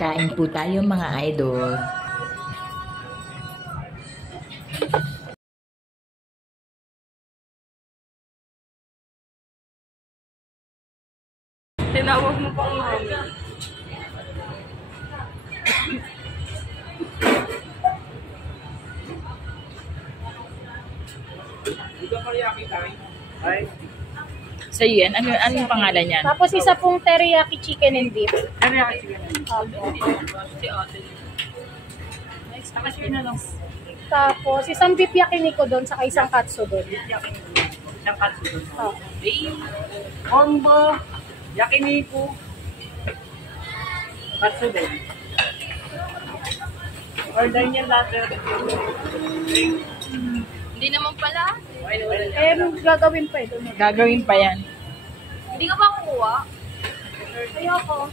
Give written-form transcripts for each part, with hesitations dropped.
Kain po tayo mga idol. Tinawag mo pang mami. So yan, anong pangalan yan? Tapos isa pong teriyaki chicken and beef. Teriyaki chicken. Tapos isang beef yakiniko doon, saka isang katsu doon. Isang katsu doon. Oh. Combo, yakiniku, katsu doon. Order niya lahat. Hindi naman pala. Gagawin pa ito. Gagawin pa yan. Hindi ka ba kukuha? Ayoko.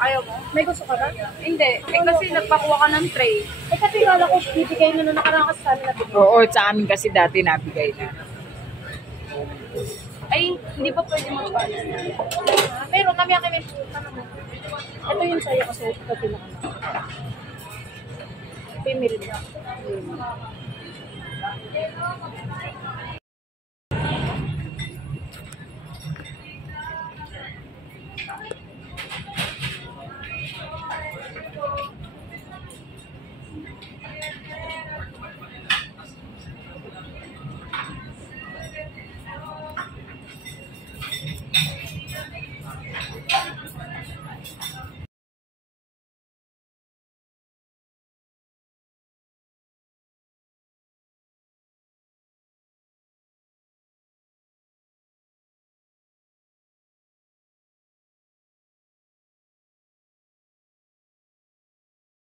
Ayaw mo? May gusto ka ba? Hindi. Eh kasi nagpakuha ka ng tray. Eh kasi kala ko bibigay na nakaraan kasi sa amin na bigay. Oo, sa amin kasi dati nabigay na. Ay, hindi pa pwede magpalis. Pero kami akin may puta naman. Ito yung sa'yo kasi ito pinaka. Female.